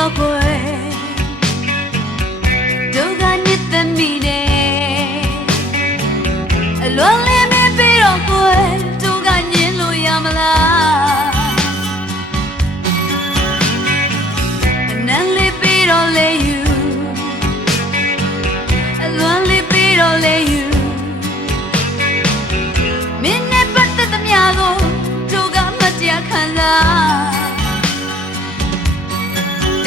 your boy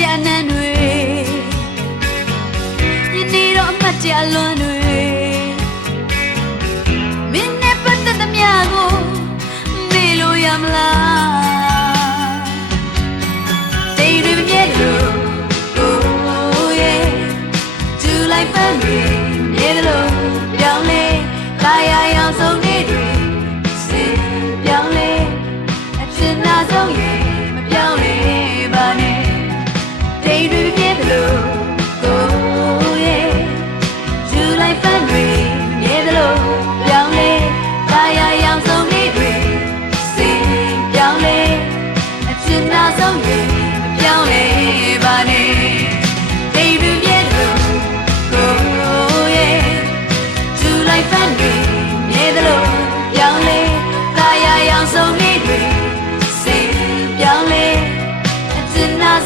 Luciana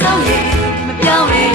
ကျဉ်းနာဆုံးရဲ့မပြောင်းလဲ